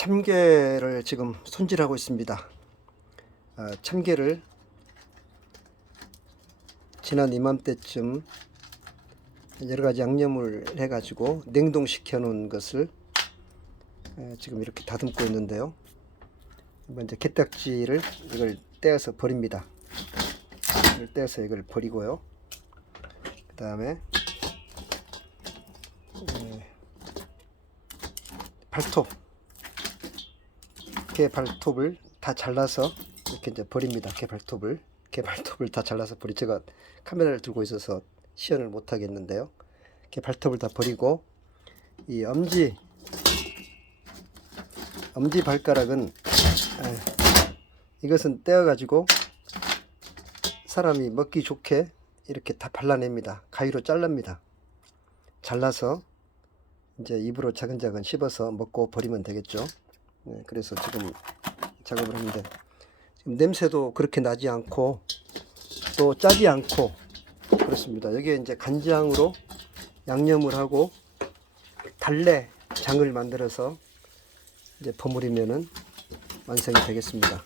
참게를 지금 손질하고 있습니다. 아, 참게를 지난 이맘때쯤 여러 가지 양념을 해가지고 냉동시켜 놓은 것을 에, 지금 이렇게 다듬고 있는데요. 먼저 게딱지를 이걸 떼어서 버립니다. 이걸 떼어서 이걸 버리고요. 그 다음에 발톱 개 발톱을 다 잘라서 이렇게 이제 버립니다. 개 발톱을 개 발톱을 다 잘라서 버리. 제가 카메라를 들고 있어서 시연을 못 하겠는데요. 개 발톱을 다 버리고 이 엄지 엄지 발가락은 에, 이것은 떼어 가지고 사람이 먹기 좋게 이렇게 다 발라냅니다. 가위로 잘랍니다. 잘라서 이제 입으로 차근차근 씹어서 먹고 버리면 되겠죠. 네, 그래서 지금 작업을 하는데 지금 냄새도 그렇게 나지 않고 또 짜지 않고 그렇습니다. 여기에 이제 간장으로 양념을 하고 달래 장을 만들어서 이제 버무리면은 완성이 되겠습니다.